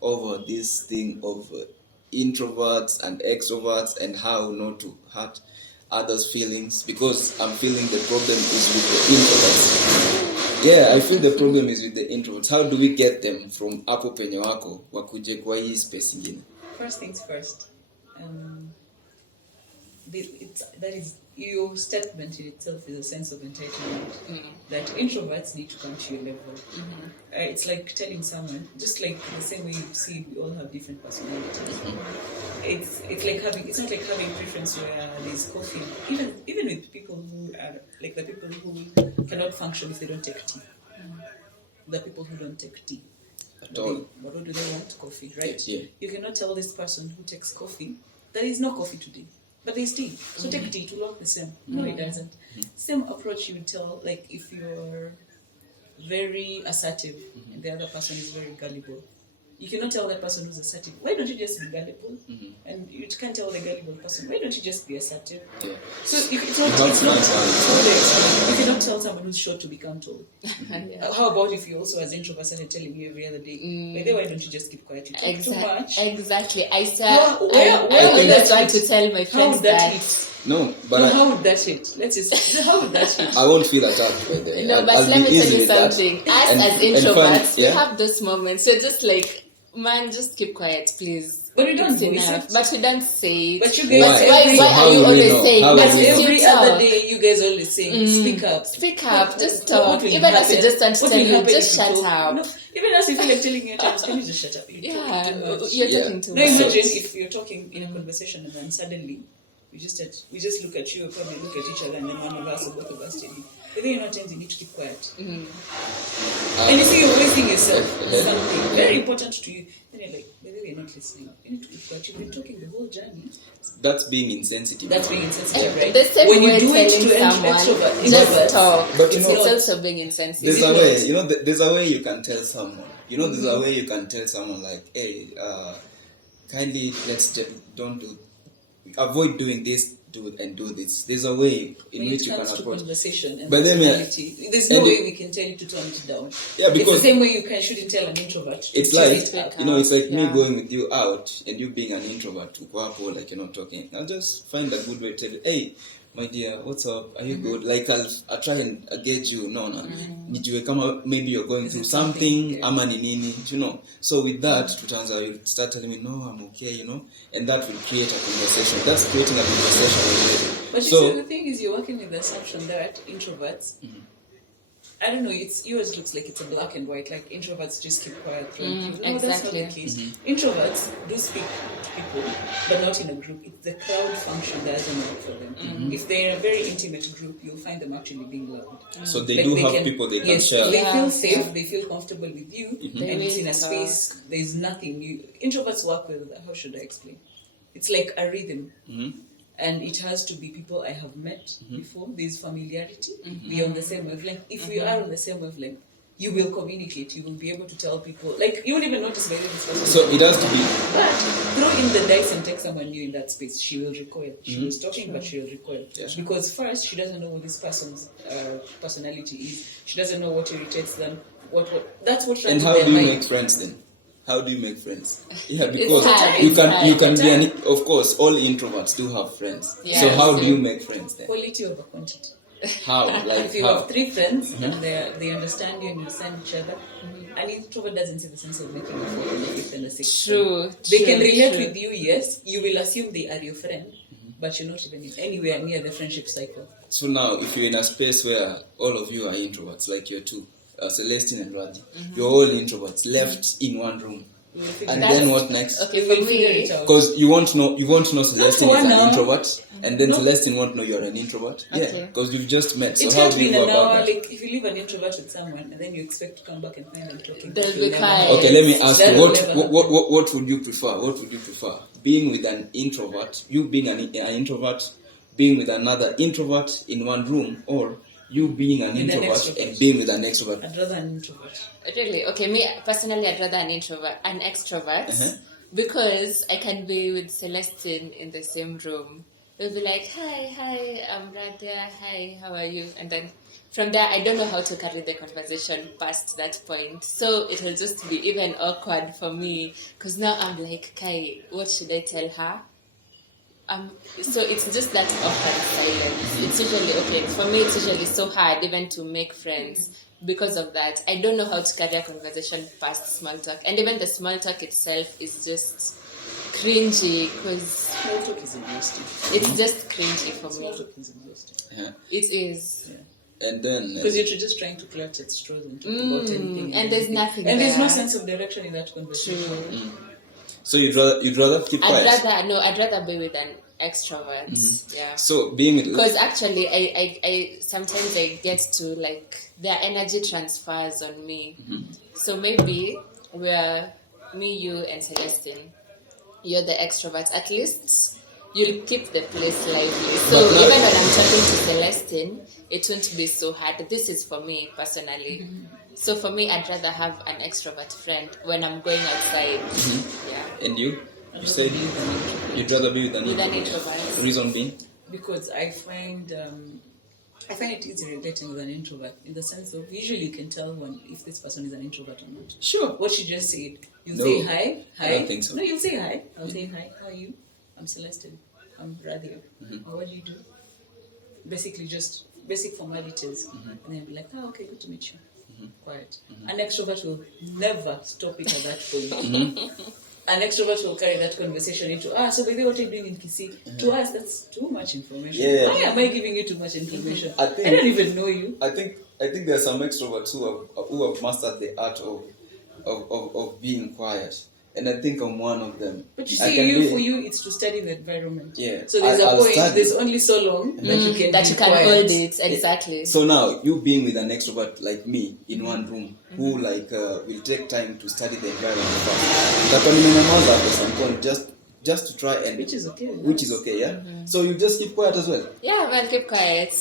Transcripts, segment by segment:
over this thing of introverts and extroverts and how not to hurt others' feelings, because I'm feeling the problem is with the introverts. Yeah, I feel the problem is with the introverts. How do we get them from hapo penye wako wakuje kwa hii space ingine? First things first. That is your statement in itself is a sense of entitlement. That introverts need to come to your level. It's like telling someone, just like the same way you see we all have different personalities. It's not like having preference where there's coffee. Even with people who are like the people who cannot function if they don't take tea. The people who don't take tea. At all. What do they want? Coffee, right? Yeah. You cannot tell this person who takes coffee there is no coffee today. But there's tea. So take tea to look the same. No, it doesn't. Same approach you would tell, like if you're very assertive and the other person is very gullible. You cannot tell that person who's assertive, why don't you just be gullible? And you can't tell the gullible person, why don't you just be assertive? Yeah. So you cannot tell someone who's short to become tall. How about if you also as introverts started telling you every other day, by the way, why don't you just keep quiet? You talk too much. Exactly. I always try to tell my friends that. No, but how would that hit? How would that hit? I won't feel attacked by the. No, but let me tell you something. As introverts, we have those moments. You're just like, man, just keep quiet, please. But we don't voice it. But we don't say it. But you guys, why are you always saying? But every other day, you guys always saying, speak up. Speak up, just talk. Even as you just understand, you just shut up. No, even as if you're telling your times, can you just shut up? You're talking too much. Imagine if you're talking in a conversation and then suddenly we just look at you, probably look at each other, and then one of us or both of us tell you, but then times you need to keep quiet. And you see you're wasting yourself something very important to you. Then you're like, maybe you're not listening. You need to keep quiet. You've been talking the whole journey. That's being insensitive. Right? The same when you do it to someone, just talk. But it's also being insensitive. There's a way you can tell someone. There's a way you can tell someone like, hey, kindly avoid doing this, do this. There's a way in which you can approach conversation and personality. There's no way we can tell you to tone it down. Yeah, because it's the same way you shouldn't tell an introvert. It's like it's like me going with you out and you being an introvert to go up like you're not talking. I'll just find a good way to tell you, hey, my dear, what's up? Are you good? Like I'll try and gauge you. No. Nijue kama maybe you're going through something, ama ni nini, So with that, you start telling me, no, I'm okay, and that will create a conversation. That's creating a conversation already. But you see, the thing is, you're working with the assumption that introverts, I don't know, yours looks like it's a black and white, like introverts just keep quiet. No, that's not the case. Introverts do speak to people, but not in a group. It's the crowd function that doesn't work for them. If they're in a very intimate group, you'll find them actually being loud. So they have people they can share. They feel safe, they feel comfortable with you, and it's in a space, there's nothing. Introverts work with, how should I explain? It's like a rhythm. And it has to be people I have met before. There's familiarity. We are on the same wavelength. If we are on the same wavelength, you will communicate. You will be able to tell people. Like, you won't even notice by this person. So it has to be. But throw in the dice and take someone new in that space. She will recoil. She was talking, but she will recoil. Yeah. Because first, she doesn't know what this person's personality is. She doesn't know what irritates them. That's what. And how do you make friends then? How do you make friends? Yeah, because you can be of course, all introverts do have friends. Yeah, so how do you make friends then? Quality over quantity. How? Like if you have 3 friends and they understand you and you understand each other, an introvert doesn't see the sense of making a 4th and a 5th and a 6th. True. They can relate with you, yes. You will assume they are your friend, but you're not even anywhere near the friendship cycle. So now, if you're in a space where all of you are introverts, like you're two, Celestine and Raji, you're all introverts left in one room, and then what next? Okay, we'll figure it out. Because you won't know Celestine is an introvert, and then Celestine won't know you're an introvert. Okay. Yeah, because you've just met. So how do you go about that? Like if you leave an introvert with someone, and then you expect to come back and find them talking. Okay, let me ask you, what would you prefer? What would you prefer? Being with an introvert, you being an introvert, being with another introvert in one room, or you being an introvert and being with an extrovert? I'd rather an introvert. Really? Okay, me personally, I'd rather an extrovert, because I can be with Celestine in the same room. We'll be like, hi, I'm right there. Hi, how are you? And then from there, I don't know how to carry the conversation past that point. So it will just be even awkward for me because now I'm like, Kai, what should I tell her? So it's just that awkward silence. It's usually okay. For me, it's usually so hard even to make friends because of that. I don't know how to carry a conversation past small talk. And even the small talk itself is just cringy because Small talk is exhausting. it's just cringy for Small me. talk is exhausting. Yeah. It is. Yeah. And then Because you're just trying to clutch at straws and talk about anything. And there's nothing And there's no there. sense of direction in that conversation. True. so you'd rather keep quiet. I'd rather be with an extrovert. Yeah. So being with Because actually, I sometimes I get to like their energy transfers on me. So maybe we're me, you, and Celestine. You're the extrovert. At least you'll keep the place lively. So But even when I'm talking to Celestine, it won't be so hard. This is for me personally. So for me, I'd rather have an extrovert friend when I'm going outside. Yeah. and you said you'd rather be with an With an introvert. introvert. Reason being? Because I find it easy relating with an introvert in the sense of usually you can tell when if this person is an introvert or not. Sure. What she just said, you No, say hi. I don't think so. No, you say hi. I'll say hi. How are you? I'm Celestine. I'm Radia. Or what do you do? Basically, just basic formalities, and then be like, oh, okay, good to meet you. Quiet. An extrovert will never stop it at that point. An extrovert will carry that conversation into, so baby, what are you doing in Kisii? To us, that's too much information. Yeah. Why am I giving you too much information? I I think- don't even know you. I think there are some extroverts who have mastered the art of being quiet, and I think I'm one of them. But you I see, can be- for you, it's to study the environment. Yeah. So there's I'll a point, study. there's only so long that you can That be you can quiet. hold it. Exactly. So now you being with an extrovert like me in one room who will take time to study the environment first. That when you at some point just to try and Which is okay. which is okay, yeah. So you just keep quiet as well. Yeah, man, keep quiet.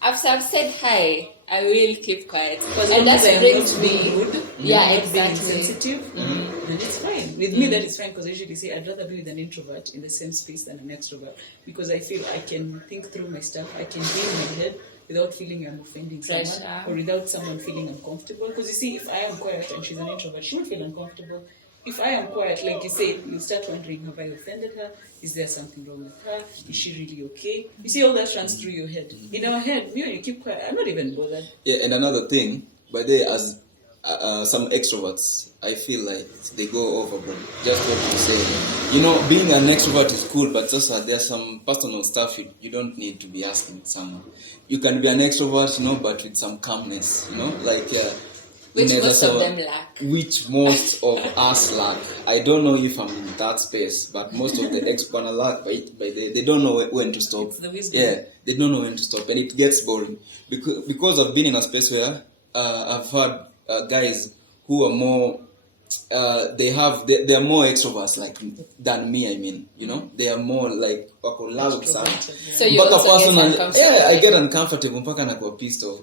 I've said hi. I will keep quiet. Because And that that brings brings me me. rude, Yeah, not being exactly. insensitive, then it's fine. With me, that is fine because I usually say I'd rather be with an introvert in the same space than an extrovert because I feel I can think through my stuff. I can be in my head without feeling I'm offending someone Pressure. or without someone feeling uncomfortable. Because you see, if I am quiet and she's an introvert, she would feel uncomfortable. If I am quiet, like you said, you start wondering, have I offended her? Is there something wrong with her? Is she really okay? You see, all that runs through your head. In our head, when you keep quiet, I'm not even bothered. Yeah, and another thing, by the way, as some extroverts, I feel like they go overboard. Just what you say. You know, being an extrovert is cool, but also there's some personal stuff you don't need to be asking someone. You can be an extrovert, but with some calmness, like Which unaweza most of sema- them lack. Which most of us lack. I don't know if I'm in that space, but most of the extrovert lack, but they don't know when to stop. It's the wisdom. Yeah, they don't know when to stop, and it gets boring because I've been in a space where I've had guys who are more they are more extroverts than me. I mean, they are more like wako loud sana. So you Mpaka also get personally, uncomfortable. yeah, I get uncomfortable mpaka nakuwa pissed off,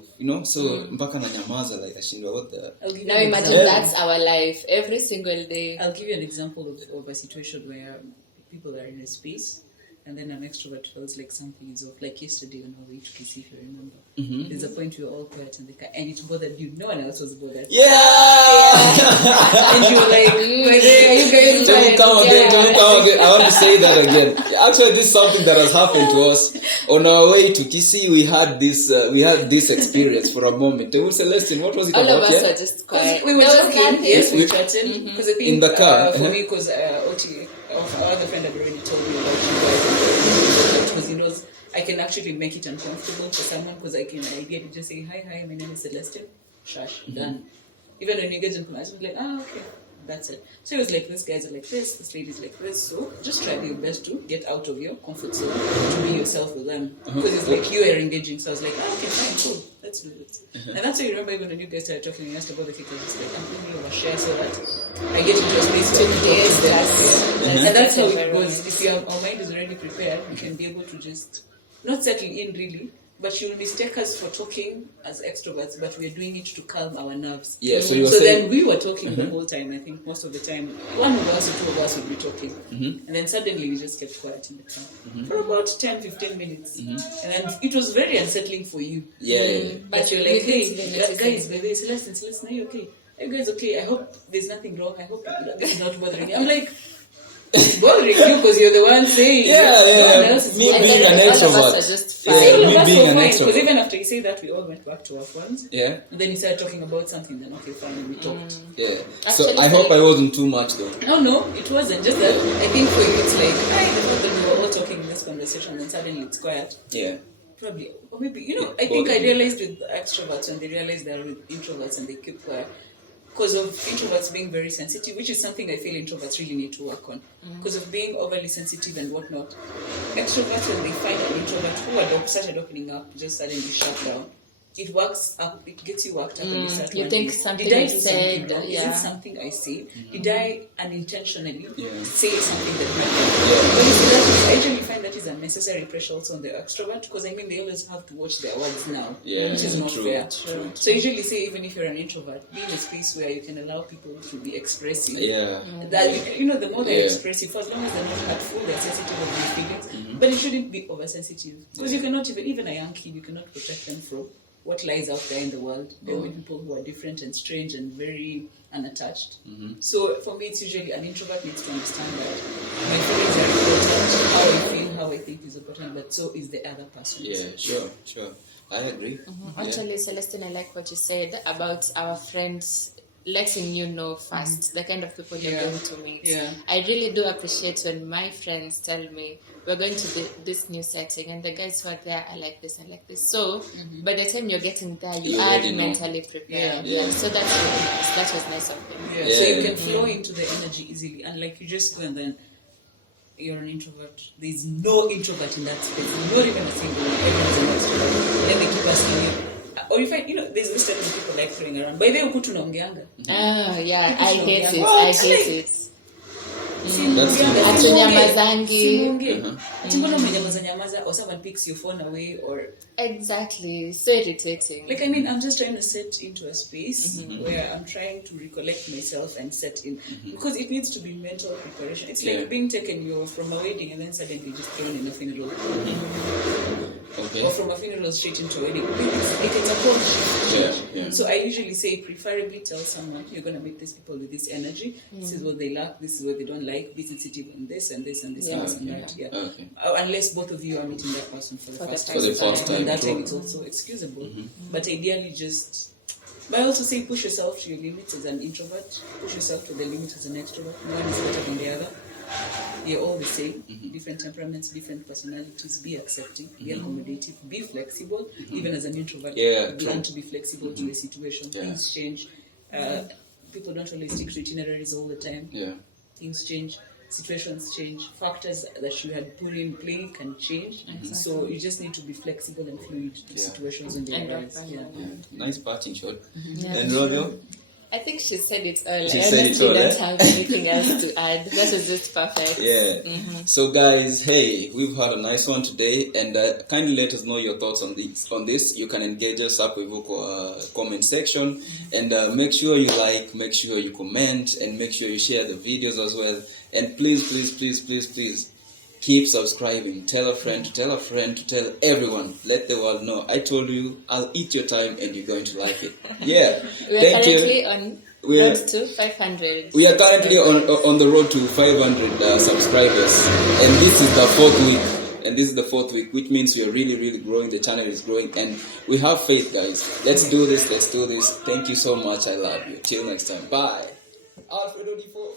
so mpaka nanyamaza like ashindwa what the. I'll give you Now an imagine example. that's our life every single day. I'll give you an example of a situation where people are in a space and then an extrovert feels like something is off. Like yesterday when I was to Kisii, if you remember. There's a point we were all quiet and it bothered you. No one else was bothered. Yeah. And you were like, are you guys Don't come again. I want to say that again. Actually, this is something that has happened to us on our way to Kisii. We had this experience for a moment. Celestine, what was it All about? of us Yeah? were just quiet. We were There was talking, nothing. yes, we We- were chatting. Because I think In the car, for me, because Oti, our other friend had already told me about you guys. Because he knows I can actually make it uncomfortable for someone because I get to just say, hi, my name is Celestine. Shush, done. Even when you get into class, I was like, okay, that's it. So he was like, these guys are like this lady's like this. So just try your best to get out of your comfort zone, to be yourself with them. Because it's like you are engaging. So I was like, okay, fine, cool, let's do it. And that's why you remember even when you guys started talking, you asked about the cake, I was like, I'm thinking of a share so that I get into a space where Yes, and that's how it environment. goes. If our mind is already prepared, we can be able to just not settle in really, but she will mistake us for talking as extroverts, but we're doing it to calm our nerves. Yeah, so you were So saying... then we were talking the whole time. I think most of the time, one of us or two of us would be talking. And then suddenly we just kept quiet in the car for about 10-15 minutes. And then it was very unsettling for you. Yeah. But you're like, hey, guys, baby, listen, are you okay? Are you guys okay? I hope there's nothing wrong. I hope this is not bothering you. I'm like, it's bothering you because you're the one saying. Yeah. Me being an extrovert. Me being an extrovert. Because even after you say that, we all went back to our phones. Yeah. And then you started talking about something, then okay, fine, and we talked. Yeah. So I hope I wasn't too much though. No, it wasn't. Just that I think for you, it's like, the fact that we were all talking in this conversation and suddenly it's quiet. Yeah. Probably. Or maybe, I think I realized with extroverts when they realize they're with introverts and they keep quiet. Because of introverts being very sensitive, which is something I feel introverts really need to work on. Because of being overly sensitive and whatnot. Extroverts, when they find an introvert who started opening up, just suddenly shut down. It works up, it gets you worked up and you start You think something did I do you something said, wrong? yeah. Is it something I say? Did I unintentionally say something that I usually find that is unnecessary pressure also on the extrovert, because they always have to watch their words now, which is not fair. So I usually say, even if you're an introvert, be in a space where you can allow people to be expressive. That the more they're expressive, for as long as they're not hurtful, they're sensitive of their feelings, but it shouldn't be oversensitive, because you cannot even a young kid, you cannot protect them from what lies out there in the world. There will be people who are different and strange and very unattached. So for me, it's usually an introvert needs to understand that my feelings are important, how I feel, how I think is important, but so is the other person. Yeah, sure. I agree. Actually, Celestine, I like what you said about our friends letting you know first the kind of people you're going to meet. I really do appreciate when my friends tell me we're going to this new setting and the guys who are there are like this and like this. So by the time you're getting there, you are mentally prepared. So that's really nice. That was nice of them. So you can flow into the energy easily, and like you just go and then you're an introvert. There's no introvert in that space. Not even a single one. Everyone's an extrovert. Then they keep asking you. Or you find, there's this type of people like throwing around. By the way, tunaongeanga. I hate it. Or someone picks your phone away, or exactly, so irritating. I'm just trying to set into a space where I'm trying to recollect myself and set in, because it needs to be mental preparation. It's like being taken from a wedding and then suddenly just thrown in a funeral. Or from a funeral straight into a wedding. It's a whole shift. So I usually say, preferably tell someone you're going to meet these people with this energy. This is what they like, this is what they don't like, be sensitive on this and this and this and this and that. Unless both of you are meeting that person for the first time. And that time it's also excusable. But ideally but I also say push yourself to your limits as an introvert. Push yourself to the limits as an extrovert. No one is better than the other. You're all the same, different temperaments, different personalities. Be accepting, be accommodative, be flexible. Even as an introvert, learn to be flexible to a situation. Things change. People don't always stick to itineraries all the time. Things change, situations change, factors that you had put in play can change. So you just need to be flexible and fluid to situations when they arise. Nice parting shot. And Romeo? I think she said it all. She said it all. Don't have anything else to add. That was just perfect. So guys, hey, we've had a nice one today, and kindly let us know your thoughts on this. You can engage us up with the comment section, and make sure you like, make sure you comment, and make sure you share the videos as well. And please keep subscribing. Tell a friend to tell a friend to tell everyone. Let the world know. I told you, I'll eat your time and you're going to like it. We are currently on road to 500. We are currently on the road to 500 subscribers. And this is the fourth week. Which means we are really growing. The channel is growing. And we have faith, guys. Let's do this. Thank you so much. I love you. Till next time. Bye. Alfred Odipo.